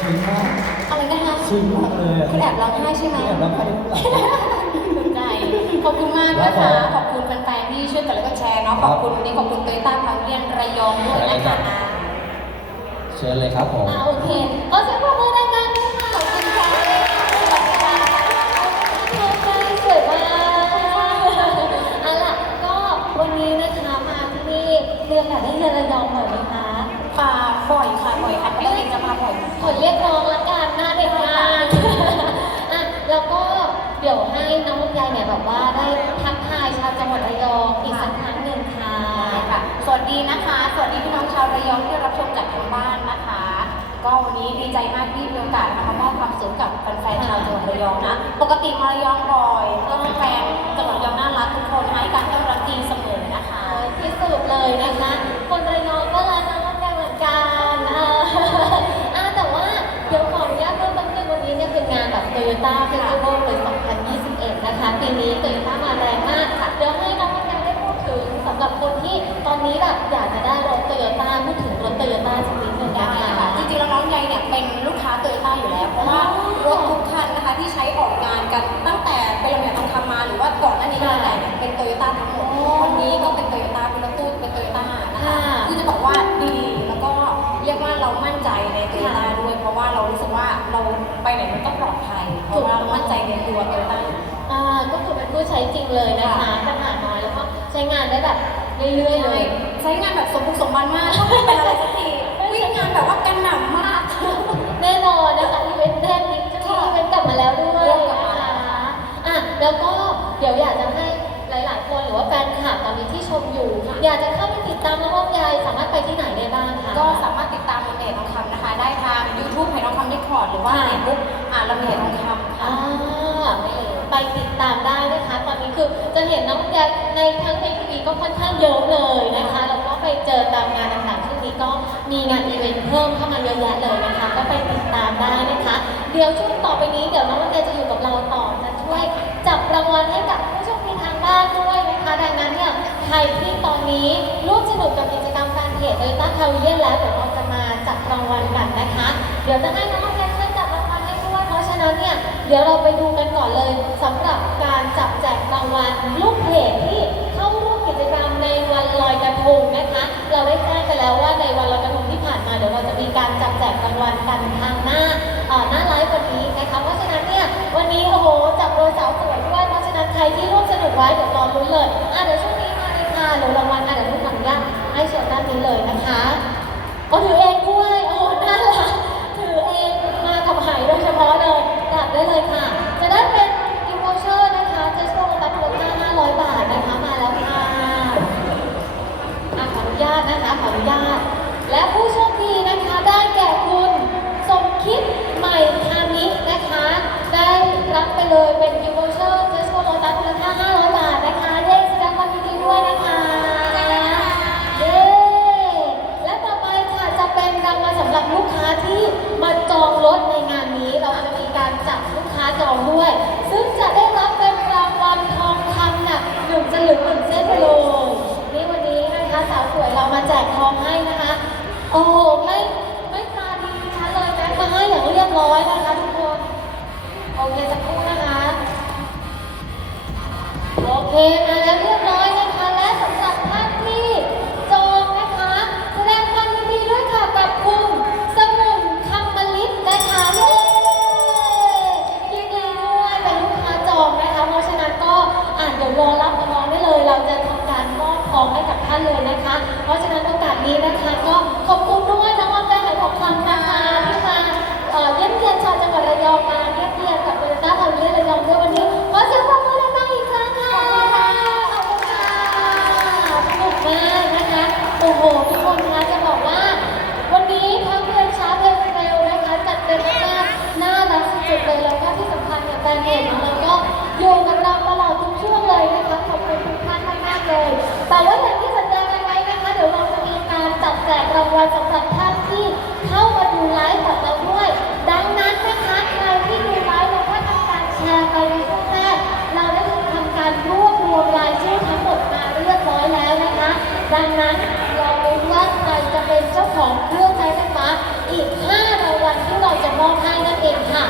ซึ้งมาก อะไรนะคะซึ้งมากเลยอะคุณแอบร้องไห้ใช่ไหมแอบร้องไห้ข้างหลังภูมิใจ ขอบคุณมากนะครัคะบผมขอบคุณแฟนๆที่ช่วยกันแล้วก็แชร์เนาะ ขอบคุณวันนี้ขอบคุณโตโยต้าพาเวียนระยองด้วยนะคะเชิญเลยครับผม อ่าโอเคขอเสียงปรบมือดัง กติจะมขอเรียกร้องละกันหน้าเด็กมากอะแล้วก็เดี๋ยวให้น้องลำไยเนี่ยแบบว่าได้ทักทายชาวจังหวัดระยองอีกสักครั้งหนึ่งค่ะค่ะ สวัสดีนะคะ สวัสดีพี่น้องชาวระยองที่รับชมจากทางบ้านนะคะ ก็วันนี้ดีใจมากที่มีโอกาสมามอบความสุข ผู้ใช้จริงเลยนะคะปัญหาน้อยแล้วก็ใช้งานได้แบบเรื่อยๆเลยใช้งานแบบสมบุกสมบันมากก็ไม่เป็นอะไรสักทีวิ่งงานแบบว่ากันหนำมาก แน่นอนนะคะอีเวนต์แรกนี้ก็มีอีเวนต์กลับมาแล้วด้วยเริ่มกลับมานะคะอะแล้วก็เดี๋ยวอยากจะให้หลายๆ คนหรือว่าแฟนคลับตอนนี้ที่ชมอยู่ อยากจะเข้าไปติดตามน้องลำไยสามารถไปที่ไหนได้บ้างคะก็สามารถติดตามลำเอียดทองคำนะคะ ได้ทาง YouTube ไหทองคำเรคคอร์ดหรือว่าค่ะเฟซบุ๊กอ่าลำเอียดทองคำ อ่า ค่ะ ไปติดตามได้นะคะ ตอนนี้คือจะ เห็นน้องลำไยในทั้งในทีวีก็ค่อนข้างเยอะเลยนะคะแล้วก็ไปเจอตามงานต่างๆช่วงนี้ก็มีงานอีเวนต์เพิ่มเข้ามาเยอะแยะเลยนะคะ ก็ไปติดตามได้นะคะ เดี๋ยวช่วงต่อไปนี้เดี๋ยวน้องลำไยจะอยู่กับเราต่อจะช่วยจับรางวัลให้กับผู้โชคดีทางบ้านด้วยนะคะดังนั้นเนี่ยใครที่ตอนนี้ร่วมสนุกกับกิจกรรมการเพจโดยต้าคาวิเลียนแล้วเดี๋ยวเราจะมาจับรางวัลกันนะคะ เดี๋ยวจะให้น้อง นั้นเนี่ยเดี๋ยวเราไปดูกันก่อนเลยสำหรับการจับแจกรางวัลลูกเพจที่เข้าร่วมกิจกรรมในวันลอยกระทงนะคะ เราได้แจ้งไปแล้วว่าในวันลอยกระทงที่ผ่านมาเดี๋ยวเราจะมีการจับแจกรางวัลกันทางหน้าเอ่อหน้าไลฟ์วันนี้นะคะเพราะฉะนั้นเนี่ยวันนี้โอ้โหจับโดยสาวสวยด้วยเพราะฉะนั้นใครที่ร่วมสนุกไว้เดี๋ยว นุญาต และผู้โชคดีนะคะได้แก่คุณสมคิดใหม่คามินะคะ ได้รับไปเลยเป็นกิฟต์วอเชอร์เจสโกโลตัสมูลค่า500 บาทนะคะเย้แสดงความยินดีด้วยนะคะเย้และต่อไปค่ะจะเป็นรางวัลสำหรับลูกค้าที่มาจองรถในงานนี้ เราจะมีการจับลูกค้าจองด้วย แจกทองให้นะคะ โอ้โหไม่ไม่ตาดีฉันเลยแม็กมาให้อย่างเรียบร้อยนะคะทุกคน โอเคสักครู่นะคะ โอเคมาแล้วเรียบร้อยนะคะ และสำหรับท่านที่จองนะคะแสดงความยินดีด้วยค่ะกับคุณสมุนคำมลิศนะคะเย้ยินดีด้วยเป็นลูกค้าจองนะคะ เพราะฉะนั้นก็อ่านเดี๋ยวรอรับกัน้องได้เลย เราจะทำการมอบทองให้กับท่านเลยนะคะ เพราะฉะนั้นโอกาสนี้นะคะก็ ดังนั้นเลองดูว่าใครจะเป็นเจ้าของเครื่องใช้ไฟฟ้าอีก 5 รางวัลที่เราจะมอบให้นั่นเองค่ะ